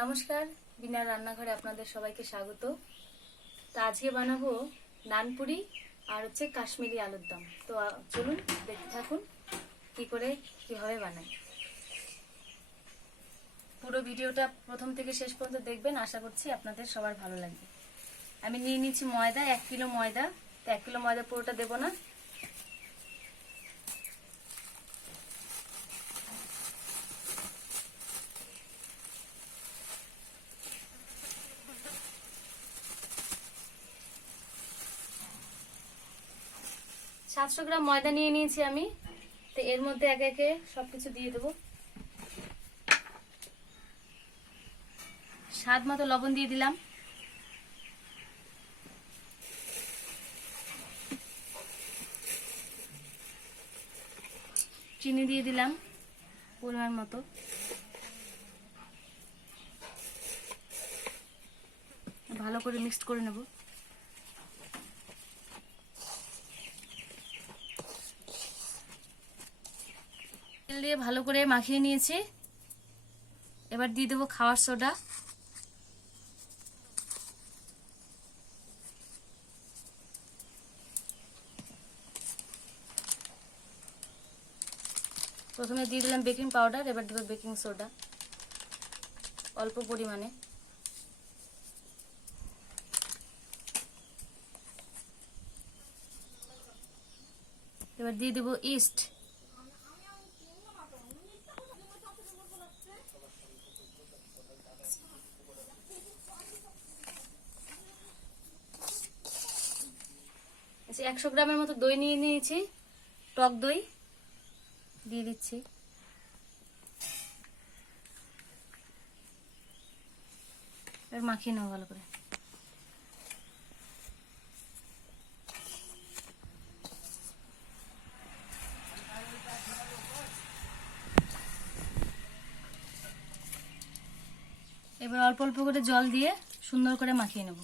নমস্কার বিনা রান্নাঘরে আপনাদের সবাইকে স্বাগত। তো আজকে বানাবো নানপুরি আর হচ্ছে কাশ্মীরি আলুর দম। তো চলুন দেখতে থাকুন কি করে, কীভাবে বানাই। পুরো ভিডিওটা প্রথম থেকে শেষ পর্যন্ত দেখবেন, আশা করছি আপনাদের সবার ভালো লাগবে। আমি নিয়ে নিচ্ছি ময়দা, এক কিলো ময়দা। তো এক কিলো ময়দা পুরোটা দেবো না। সাতশো গ্রাম ময়দা নিয়ে নিয়েছি আমি। তো এর মধ্যে একে একে সবকিছু দিয়ে দেবো। স্বাদ মতো লবণ দিয়ে দিলাম। চিনি দিয়ে দিলাম পরিমাণ মতো। ভালো করে মিক্সড করে নেব। দিয়ে ভালো করে মাখিয়ে নিয়েছি। এবার দিয়ে দেবো খাওয়ার সোডা। প্রথমে দিয়ে দিলাম বেকিং পাউডার এবার দেবো বেকিং সোডা অল্প পরিমাণে। এবার দিয়ে দেবো ইস্ট আচ্ছা একশো গ্রামের মতো দই নিয়ে নিয়েছি। টক দই দিয়ে দিচ্ছি। মাখিয়ে নেব ভালো করে। এবার অল্প অল্প করে জল দিয়ে সুন্দর করে মাখিয়ে নেব।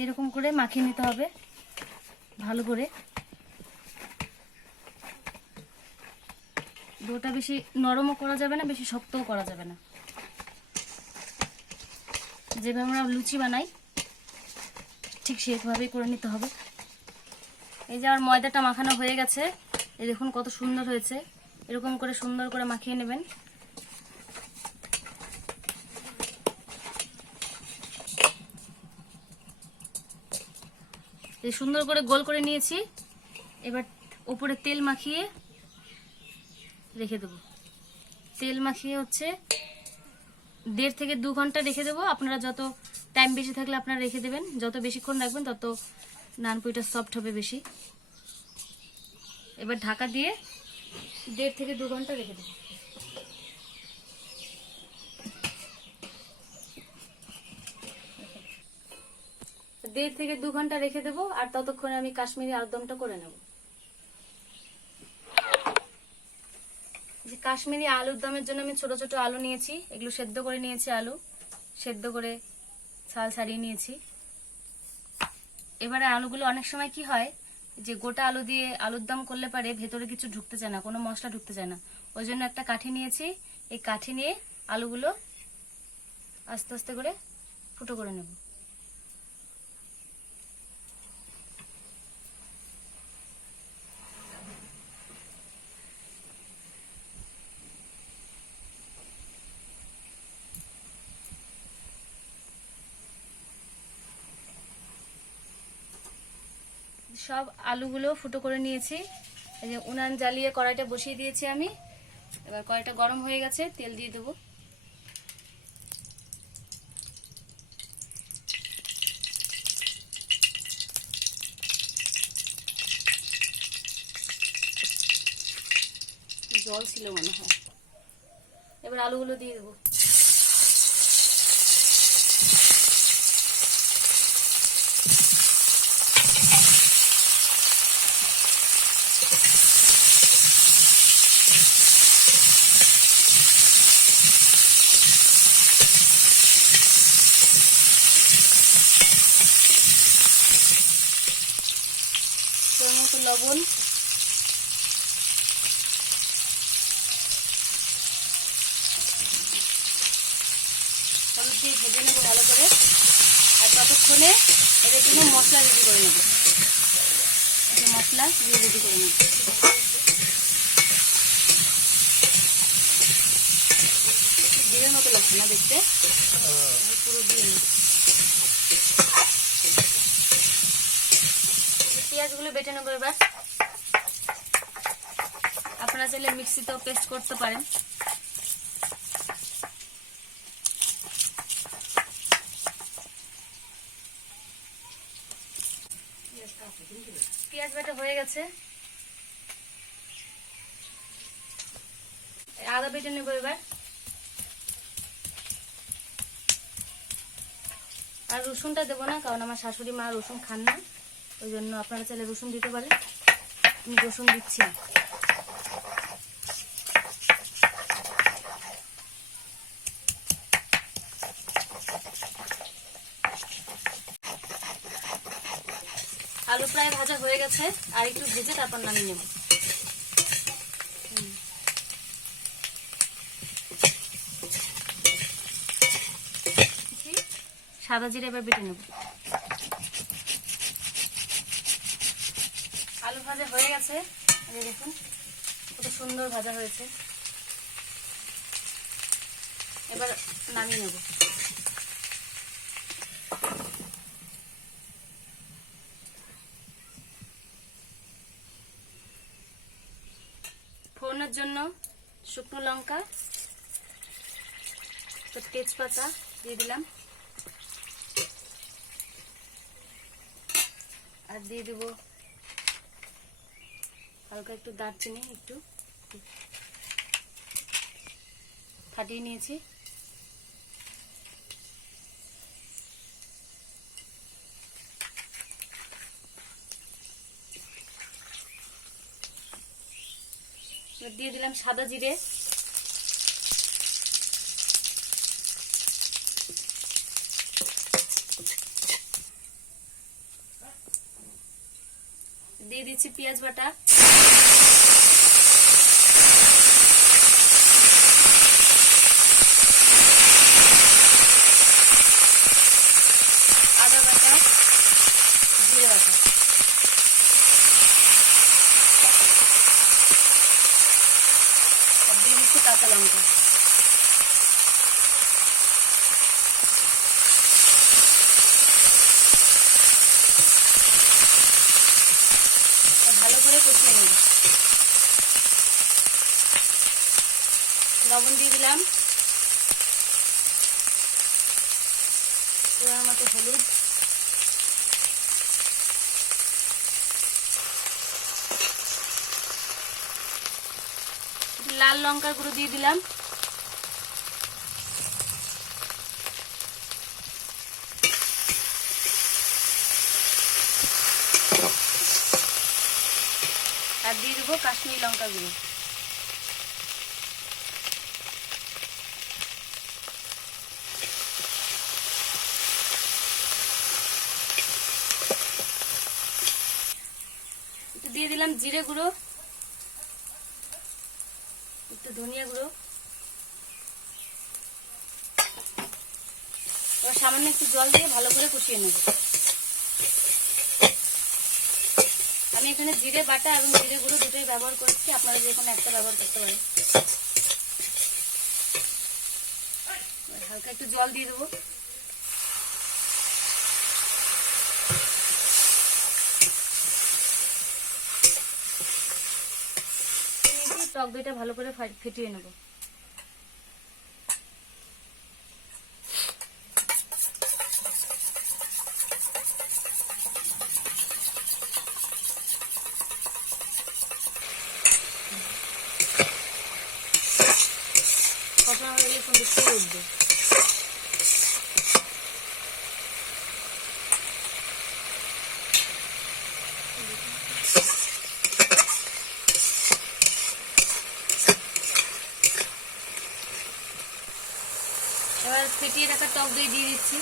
এই যে এরকম করে মাখিয়ে নিতে হবে, ভালো করে। ডোটা বেশি নরমও করা যাবে না, বেশি শক্তও করা যাবে না। যেভাবে আমরা লুচি বানাই, ঠিক সেভাবেই করে নিতে হবে। এই যে আমার ময়দাটা মাখানো হয়ে গেছে, এই দেখুন কত সুন্দর হয়েছে। এরকম করে সুন্দর করে মাখিয়ে নেবেন। সুন্দর করে গোল করে নিয়েছি। এবার উপরে তেল মাখিয়ে রেখে দেবো। তেল মাখিয়ে হচ্ছে দেড় থেকে দু ঘণ্টা রেখে দেবো। আপনারা যত টাইম বেশি থাকলে আপনারা রেখে দেবেন। যত বেশিক্ষণ রাখবেন, তত নানপুরিটা সফট হবে বেশি। এবার ঢাকা দিয়ে দেড় থেকে দু ঘণ্টা রেখে দেবো। দেড় থেকে দু ঘণ্টা রেখে দেবো, আর ততক্ষণে আমি কাশ্মীরি আলুদমটা করে নেব। কাশ্মীরি আলুর দমের জন্য আমি ছোট ছোট আলু নিয়েছি, এগুলো সেদ্ধ করে নিয়েছি আলু, সেদ্ধ করে ছাল ছাড়িয়ে নিয়েছি। এবারে আলুগুলো অনেক সময় কি হয়, যে গোটা আলু দিয়ে আলুর দম করলে পারে ভেতরে কিছু ঢুকতে চায় না, কোনো মশলা ঢুকতে চায় না। ওই জন্য একটা কাঠি নিয়েছি, এই কাঠি নিয়ে আলুগুলো আস্তে আস্তে করে ফুটো করে নেব। সব আলুগুলো ফুটো করে নিয়েছি। এই যে উনান জ্বালিয়ে কড়াইটা বসিয়ে দিয়েছি আমি। এবার কড়াইটা গরম হয়ে গেছে, তেল দিয়ে দেবো। জল ছিল মনে হয়। এবার আলুগুলো দিয়ে দেবো দিয়ে ভেজে নেব ভালো করে আর ততক্ষণে এদের জন্য মশলা রেডি করে নেব এই মশলা দিয়ে রেডি করে নেব জিরের মতো লাগছে না দেখতে পুরো দিয়ে পেঁয়াজগুলো বেটে নেব এবার। আপনারা চাইলে মিক্সিতেও পেস্ট করতে পারেন পেঁয়াজ বাটা হয়ে গেছে। আদা বেটে নেব এবার। আর রসুনটা দেবো না, কারণ আমার শাশুড়ি মা রসুন খান না, ওই জন্য আপনারা চাইলে রসুন দিতে পারেন। আমি রসুন দিচ্ছি না আলু প্রায় গেছে আর একটু ভেজে তারপর নামিয়ে নেব। সাদা জিরে এবার বেটে নেব। আলু ভাজা হয়ে গেছে। দেখুন, কত সুন্দর ভাজা হয়েছে। এবার নামিয়ে নেব। ফোড়নের জন্য শুকনো লঙ্কা, তো তেজপাতা দিয়ে দিলাম। আর দিয়ে দেবো হালকা একটু দারচিনি, একটু ফাটিয়ে নিয়েছি। দিয়ে দিলাম সাদা জিরে। দিয়ে দিচ্ছি পেঁয়াজ বাটা আদা বাটা জিরে বাটা আর দিয়ে দিচ্ছি কাঁচা লঙ্কা আর ভালো করে কষিয়ে নেব লবণ দিয়ে দিলাম মতো হলুদ। লাল লঙ্কার গুঁড়ো দিয়ে দিলাম। আর দিয়ে দেবো কাশ্মীরি লঙ্কা গুঁড়ো। দিয়ে দিলাম জিরে গুঁড়ো, একটু ধনিয়া গুঁড়ো। এবার সামান্য একটু জল দিয়ে ভালো করে কষিয়ে নেব। আমি এখানে জিরে, বাটা এবং জিরে গুঁড়ো দুটোই ব্যবহার করছি। আপনারা যে কোনো একটা ব্যবহার করতে পারেন। হালকা একটু জল দিয়ে দেবো নিয়েছি, টক দইটা ভালো করে ফেটিয়ে নেব। ফেটিয়ে রাখা টক দই দিয়ে দিচ্ছি।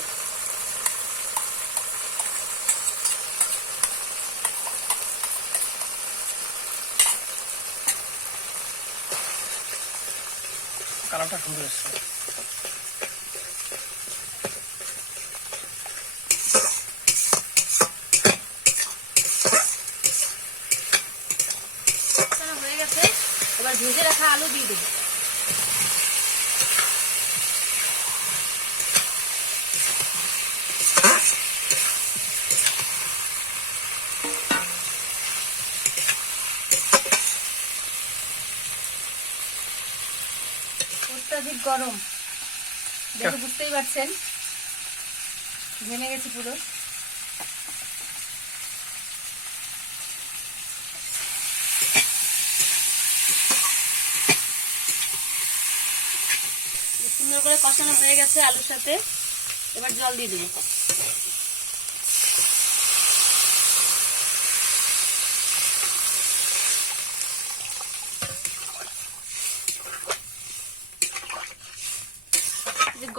কালারটা সুন্দর এসছে। এবার ভেজে রাখা আলু দিয়ে দেবো। গরম। দেখে বুঝতেই পারছেন। ঘেমে গেছে পুরো। সুন্দর করে কষানো হয়ে গেছে আলুর সাথে। এবার জল দিয়ে দেবো।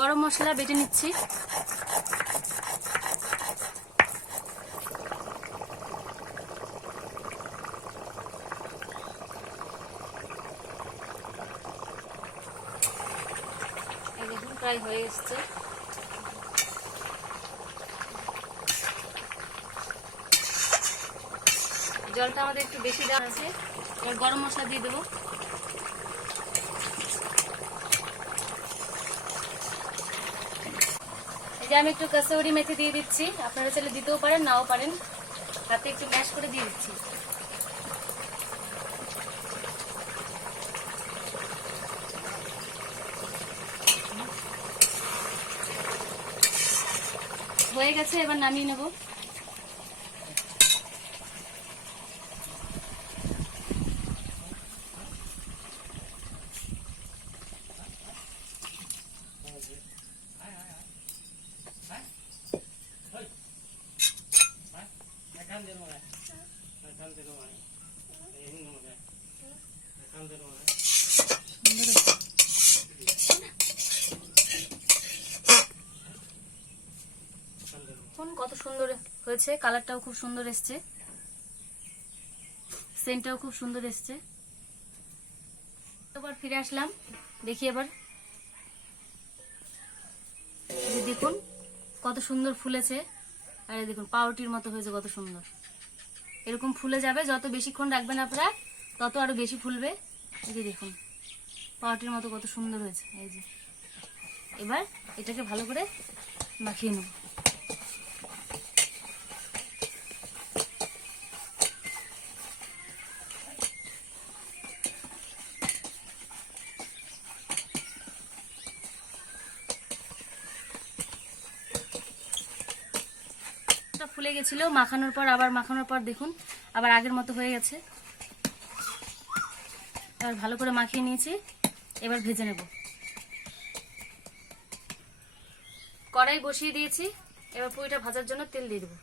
গরম মশলা বেটে নিচ্ছি। দেখুন, প্রায় হয়ে এসছে। জলটা আমাদের একটু বেশি দেওয়া আছে। গরম মশলা দিয়ে দেবো। যে আমি একটু কাসৌরি মেথি দিয়ে দিচ্ছি। আপনারা চাইলে দিতেও পারেন, নাও পারেন। তাতে একটু ম্যাশ করে দিয়ে দিচ্ছি। হয়ে গেছে, এবার নামিয়ে নেব দেখুন কত সুন্দর হয়েছে কালারটাও খুব সুন্দর এসছে। সেন্টটাও খুব সুন্দর এসছে। এবার ফিরে আসলাম, দেখি এবার। দেখুন, কত সুন্দর ফুলেছে। আরে দেখুন, পাউরুটির মতো হয়েছে কত সুন্দর। এরকম ফুলে যাবে, যত বেশিক্ষণ রাখবেন আপনারা, তত আরও বেশি ফুলবে। এই যে দেখুন, পাউরুটির মতো কত সুন্দর হয়েছে। এই যে, এবার এটাকে ভালো করে মাখিয়ে নেব। ফুলে গেছিল, মাখানোর পর, আবার মাখানোর পর দেখুন, আবার আগের মতো হয়ে গেছে। এবার ভালো করে মাখিয়ে নিয়েছি, এবার ভেজে নেব। কড়াই বসিয়ে দিয়েছি, এবার পুরিটা ভাজার জন্য তেল দিয়ে দেবো।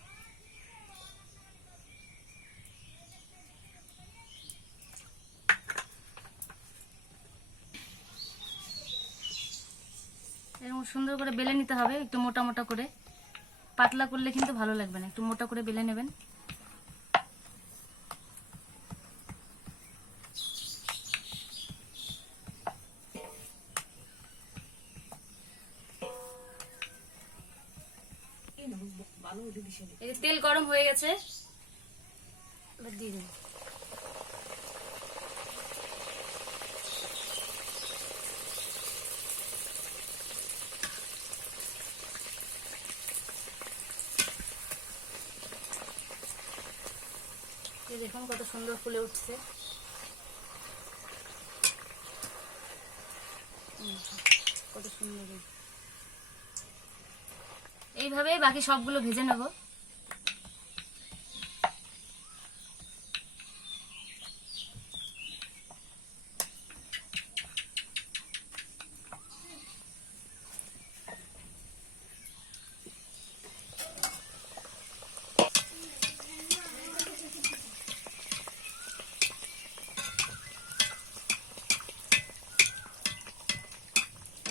এরকম সুন্দর করে বেলে নিতে হবে, একটু মোটা মোটা করে। পাতলা করলে কিন্তু ভালো লাগবে না। একটু মোটা করে বেলে নেবেন। তেল গরম হয়ে গেছে। দিয়ে দেবো। দেখুন কত সুন্দর ফুলে উঠছে কত সুন্দর এই। এইভাবে বাকি সবগুলো ভেজে নেব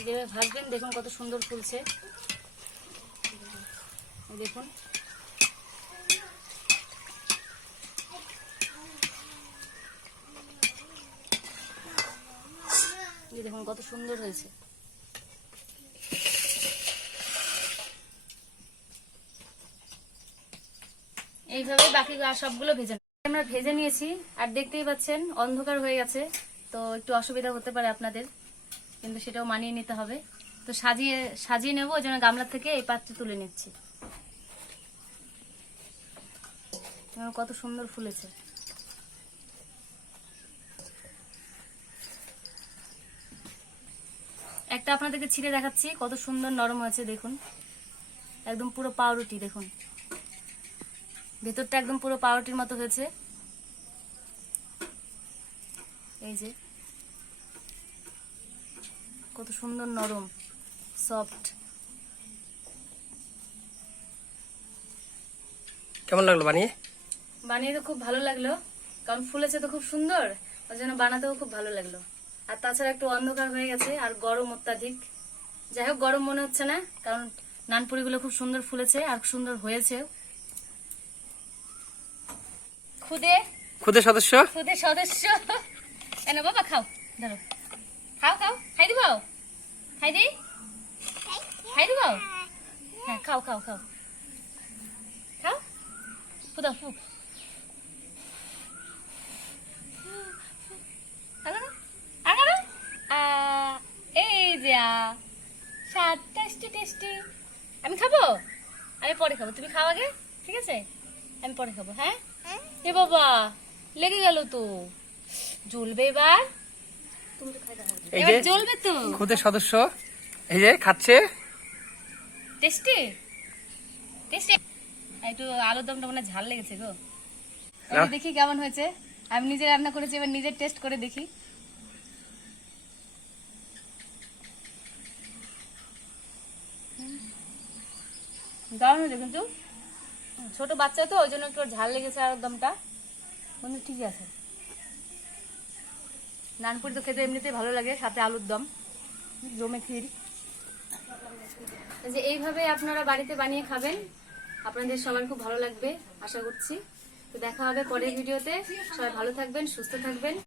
যেভাবে দেখুন কত সুন্দর ফুলছে। দেখুন। দেখুন কত সুন্দর হয়েছে। এইভাবে বাকি সবগুলো ভেজে আমরা ভেজে নিয়েছি, আর দেখতেই পাচ্ছেন, অন্ধকার হয়ে গেছে, তো একটু অসুবিধা হতে পারে আপনাদের। কিন্তু সেটাও মানিয়ে নিতে হবে। তো সাজিয়ে সাজিয়ে নেব, ওই জন্য গামলা থেকে এই পাত্রে তুলে নিচ্ছি। কত সুন্দর ফুলেছে। একটা আপনাদেরকে ছিঁড়ে দেখাচ্ছি, কত সুন্দর নরম হয়েছে, দেখুন। একদম পুরো পাউরুটি, দেখুন। ভেতরটা একদম পুরো পাউরুটির মতো হয়েছে। এই যে। কত সুন্দর নরম সফট কেমন লাগল বানিয়ে? বানিয়ে তো খুব ভালো লাগল কারণ ফুলেছে তো খুব সুন্দর ওই জন্য বানাতেও খুব ভালো লাগল। আর তাছাড়া একটু অন্ধকার হয়ে গেছে আর গরম অত্যাধিক। যাই হোক গরম মনে হচ্ছে না কারণ নানপুরিগুলো খুব সুন্দর ফুলেছে আর সুন্দর হয়েছে। খুদে খুদে সদস্য। খুদে সদস্য। এনে বাবা খাও ধরো। খাও খাও খাই দিব? খাই দি? খাই দিব? হ্যাঁ খাও খাও খাও। খাও? ফুদাও ফু স্বাদ টেস্টি টেস্টি আমি খাব? আমি পরে খাব। তুমি খাও আগে ঠিক আছে? আমি পরে খাব হ্যাঁ। এ বাবা লেগে গেল তো। জ্বলবে এবার। এই যে জ্বলবে তো। খুদে সদস্য এই যে খাচ্ছে। টেস্টি? টেস্টি? একটু আলুর দমটা মানে ঝাল লেগেছে গো। দেখি কেমন হয়েছে। আমি নিজে রান্না করেছি এবার নিজে টেস্ট করে দেখি। দারুণ হয়েছে কিন্তু। ছোট বাচ্চা তো ওই জন্য একটু ঝাল লেগেছে আলুর দমটা। কিন্তু ঠিকই আছে। নানপুরি তো খেতে এমনিতেই ভালো লাগে, সাথে আলুর দম, জমে ক্ষীর। যে এইভাবে আপনারা বাড়িতে বানিয়ে খাবেন, আপনাদের সবার খুব ভালো লাগবে, আশা করছি। তো দেখা হবে পরের ভিডিওতে। সবাই ভালো থাকবেন, সুস্থ থাকবেন।